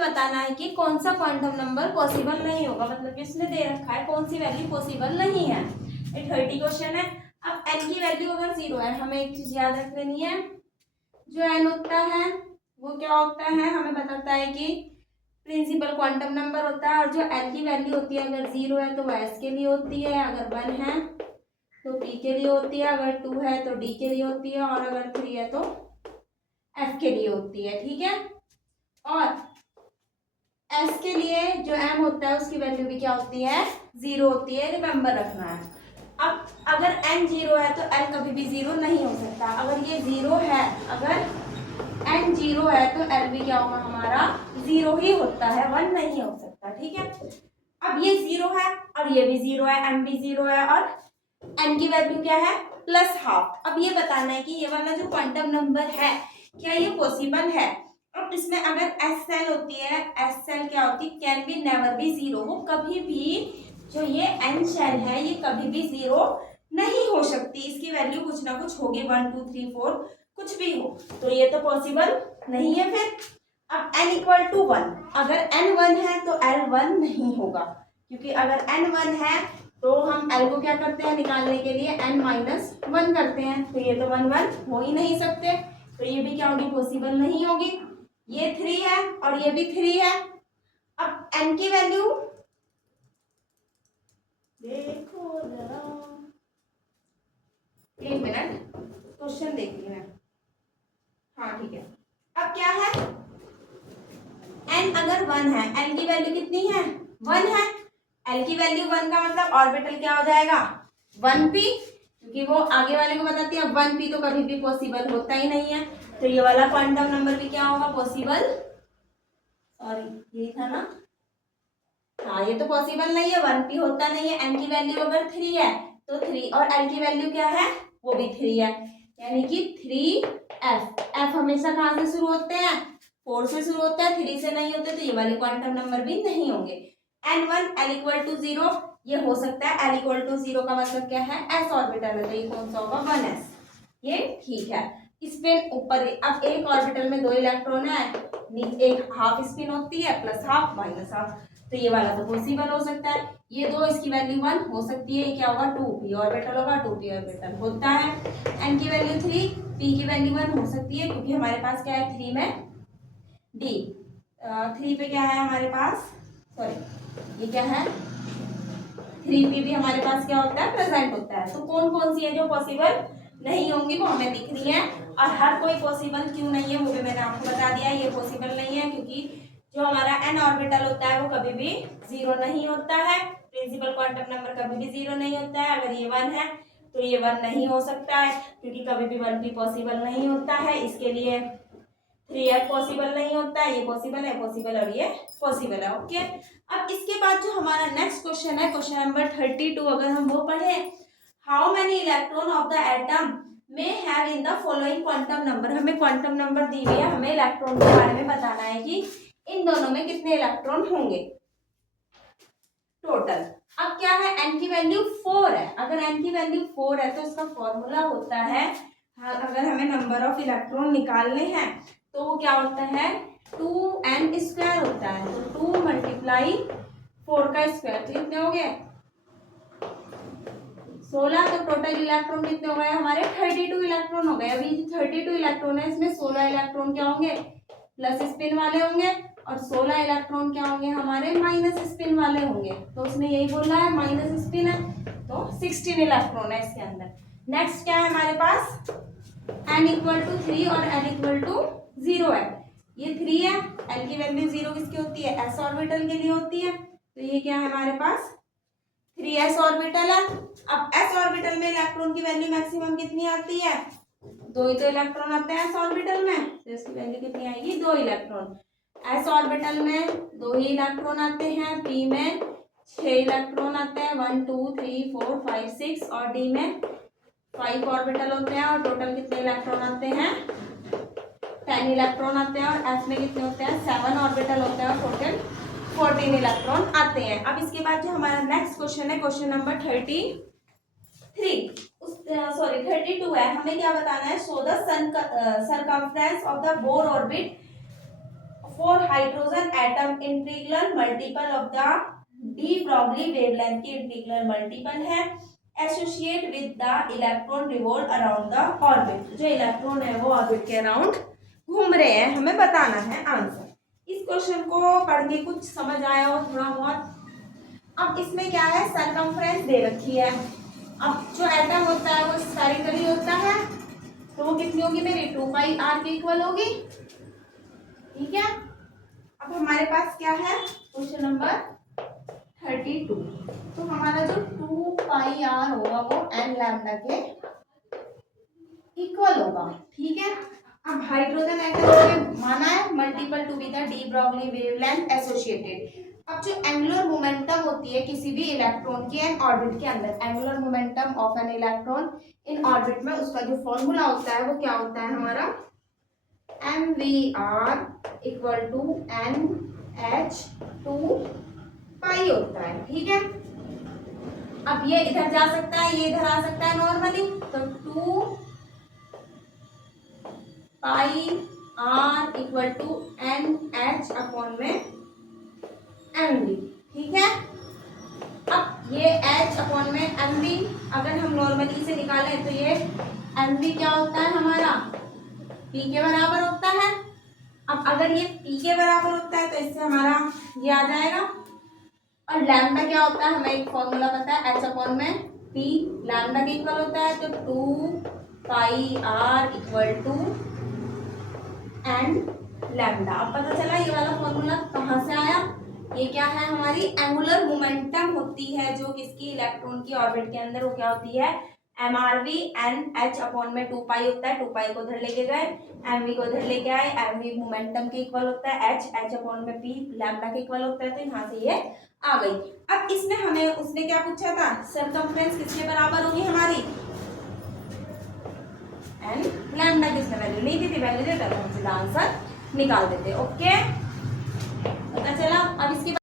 बताना है कि कौन सा क्वांटम नंबर पॉसिबल नहीं होगा, मतलब कि इसने दे रखा है कौन सी वैल्यू पॉसिबल नहीं है। ये 30 क्वेश्चन है। अब n की वैल्यू अगर 0 है, हमें एक चीज याद रख लेनी है, जो n होता है वो क्या होता है, हमें बताता है कि प्रिंसिपल क्वांटम नंबर होता है। और जो n की वैल्यू होती है, अगर 0 है तो वह s के लिए होती है, अगर 1 है तो p के लिए होती है, अगर 2 है तो d के लिए होती है, और अगर 3 है तो f के लिए होती है। ठीक है। और s के लिए जो m होता है उसकी वैल्यू भी क्या होती है, 0 होती है, रिमेंबर रखना है। अब अगर n 0 है तो l कभी भी 0 नहीं हो सकता। अगर ये 0 है, अगर n 0 है तो l भी क्या होगा हमारा 0 ही होता है, 1 नहीं हो सकता। ठीक है। अब ये 0 है और ये भी 0 है, m भी 0 है, और n की वैल्यू क्या है, +12। अब ये बताना है कि ये वाला जो क्वांटम नंबर है क्या ये पॉसिबल है। अब इसमें अगर एस सेल होती है, एस सेल क्या होती है, कैन बी नेवर बी 0, वो कभी भी, जो ये एन शेल है ये कभी भी 0 नहीं हो सकती, इसकी वैल्यू कुछ ना कुछ होगी, 1 2 3 4 कुछ भी हो, तो ये तो पॉसिबल नहीं है। फिर अब n इक्वल टू 1, अगर n 1 है तो l 1 नहीं होगा, क्योंकि अगर n 1 है तो हम l को क्या करते हैं, निकालने के लिए n माइनस 1 करते हैं, तो ये तो 1 1 हो ही नहीं सकते, तो ये भी क्या होगी, पॉसिबल नहीं होगी। ये 3 है और ये भी 3 है। अब n की वैल्यू देखो जरा, 1 मिनट क्वेश्चन देखती हूँ मैं। हाँ ठीक है। अब क्या है, n अगर 1 है, n की वैल्यू कितनी है, 1 है, l की वैल्यू 1 का मतलब ऑर्बिटल क्या हो जाएगा, 1p, क्योंकि वो आगे वाले को बताती है 1p तो कभी भी पॉसिबल होता ही नहीं है, तो ये वाला क्वांटम नंबर भी क्या होगा, पॉसिबल, सॉरी ये था ना, हाँ ये तो पॉसिबल नहीं है, 1p होता नहीं है। n की वैल्यू अगर 3 है तो 3, और l की वैल्यू क्या है, वो भी 3 है, यानी कि 3f। f हमेशा कहाँ से शुरू होते हैं, 4 से शुरू होता है, 3 से नहीं होते, तो ये वाले क्वांटम नंबर भी नहीं होंगे। n1 l इक्वल टू 0 ये हो सकता है, l इक्वल टू 0 का मतलब क्या है, s ऑर्बिटल है, तो ये कौन सा होगा, 1s, ये ठीक है। स्पिन ऊपर, अब एक ऑर्बिटल में 2 इलेक्ट्रॉन है, नीचे एक हाफ स्पिन होती है, प्लस हाफ माइनस हाफ, तो ये वाला तो पॉसिबल हो सकता है। ये 2 इसकी वैल्यू 1 हो सकती है, ये क्या होगा, 2p ऑर्बिटल होगा, 2p ऑर्बिटल होता है। n की वैल्यू 3, p की वैल्यू 1 हो सकती है, क्योंकि हमारे पास क्या है 3 में d, 3 पे क्या है हमारे पास, सॉरी ये क्या है, 3p भी हमारे पास क्या होता है, प्रेजेंट होता है। तो कौन कौन सी है जो पॉसिबल नहीं होंगी वो हमें दिख रही है, और हर कोई पॉसिबल क्यों नहीं है वो भी मैंने आपको बता दिया, ये पॉसिबल नहीं है क्योंकि जो हमारा n ऑर्बिटल होता है वो कभी भी 0 नहीं होता है, प्रिंसिपल क्वांटम नंबर कभी भी 0 नहीं होता है। अगर ये 1 है तो ये 1 नहीं हो सकता है, क्योंकि कभी भी 1 भी पॉसिबल नहीं होता है, इसके लिए 3f पॉसिबल नहीं होता है, ये पॉसिबल है, पॉसिबल और ये पॉसिबल है। ओके। अब इसके बाद जो हमारा नेक्स्ट क्वेश्चन है, क्वेश्चन नंबर 32, अगर हम वो पढ़े, how many electron of the atom में have in the following quantum number, हमें क्वांटम नंबर दी हुई है, हमें इलेक्ट्रॉन के बारे में बताना है कि इन दोनों में कितने इलेक्ट्रॉन होंगे टोटल। अब क्या है, n की वैल्यू 4 है, अगर n की वैल्यू 4 है तो इसका फॉर्मूला होता है, अगर हमें नंबर ऑफ इलेक्ट्रॉन निकालने हैं तो वो क्या होता है, 2n² होता है, तो 2 मल्टीप्लाई 4 का स्क्वायर, तो कितने हो गए 16, तो टोटल इलेक्ट्रॉन कितने हो गए हमारे, 32 इलेक्ट्रॉन हो गए। अभी 32 इलेक्ट्रॉन है, इसमें 16 इलेक्ट्रॉन क्या होंगे, प्लस स्पिन वाले होंगे, और 16 इलेक्ट्रॉन क्या होंगे हमारे, माइनस स्पिन वाले होंगे, तो उसने यही बोला है माइनस स्पिन है, तो 16 इलेक्ट्रॉन है इसके अंदर। नेक्स्ट क्या है हमारे पास, n इक्वल टू 3 और n इक्वल टू 0 है, ये 3 है, l की वैल्यू 0 किसकी होती है, s ऑर्बिटल के लिए होती है, तो ये क्या है हमारे पास 3s ऑर्बिटल है। अब s ऑर्बिटल में इलेक्ट्रॉन की वैल्यू मैक्सिमम कितनी आती है, 2 ही तो इलेक्ट्रॉन आते हैं s ऑर्बिटल में, तो इसकी वैल्यू कितनी आएगी, 2 इलेक्ट्रॉन। s ऑर्बिटल में 2 ही इलेक्ट्रॉन आते हैं, p में 6 इलेक्ट्रॉन आते हैं, 1 2 3 4 5 6, और d में 5 ऑर्बिटल होते हैं, और टोटल कितने इलेक्ट्रॉन आते हैं, 10 इलेक्ट्रॉन आते हैं, और s में कितने होते हैं, 7 ऑर्बिटल होते हैं, और टोटल 14 इलेक्ट्रॉन आते हैं। अब इसके बाद जो हमारा नेक्स्ट क्वेश्चन है, क्वेश्चन नंबर 33, 32 है, हमें क्या बताना है, show the circumference of the Bohr orbit for hydrogen atom integral multiple of the d Broglie wavelength की integral multiple है associate with the electron revolve around the orbit। जो electron है वो ऑर्बिट के अराउंड घूम रहे हैं, हमें बताना है आंसर। इस क्वेश्चन को पढ़ के कुछ समझ आया हो थोड़ा बहुत। अब इसमें क्या है, सरकमफ्रेंस दे रखी है। अब जो एटम होता है वो स्फेरिकली होता है, तो वो कितनी होगी मेरी 2πr के इक्वल होगी। ठीक है, अब हमारे पास क्या है क्वेश्चन नंबर 32। तो हमारा जो 2πr होगा वो n लैम्डा के इक्वल होगा। ठीक है, अब हाइड्रोजन एटम में माना है multiple to be the de Broglie wavelength associated. अब जो एंगुलर मोमेंटम होती है किसी भी इलेक्ट्रॉन की एन ऑर्बिट के अंदर, angular momentum of an electron in orbit में, उसका जो फॉर्मूला होता है वो क्या होता है हमारा, mvr इक्वल टू nh2 पाई होता है। ठीक है, अब ये इधर जा सकता है, ये इधर आ सकता है नॉर्मली, तो 2 pi r equal to NH upon में mv। ठीक है, अब ये h अपॉन में mv अगर हम नॉर्मली से निकालें तो ये mv क्या होता है हमारा, p के बराबर होता है। अब अगर ये p के बराबर होता है तो इससे हमारा ये आ जाएगा। और लैम्डा क्या होता है, हमें एक फॉर्मूला पता है, h अपॉन में p लैम्डा के इक्वल होता है, तो 2 pi r equal to and lambda. अब पता चला ये वाला फॉर्मूला कहाँ से आया, ये क्या है हमारी एंगुलर मोमेंटम होती है जो किसकी इलेक्ट्रॉन की ऑर्बिट के अंदर, वो क्या होती है mrv nh अपॉन में 2 पाई होता है, 2 पाई को उधर लेके गए, mv को उधर लेके आए, mv मोमेंटम के इक्वल होता है, h अपॉन में p लैम्डा के इक्वल होता है, तो यहाँ से ये आ गई। अब इसमें हमें उसने क्या पूछा था, सरकमफ्रेंस किसके बराबर होगी हमारी, एंड लैम्डा किसने वैल्यू नहीं दी थी, वैल्यू देता तो हम सीधा आंसर निकाल देते। ओके, पता चला। अब इसकी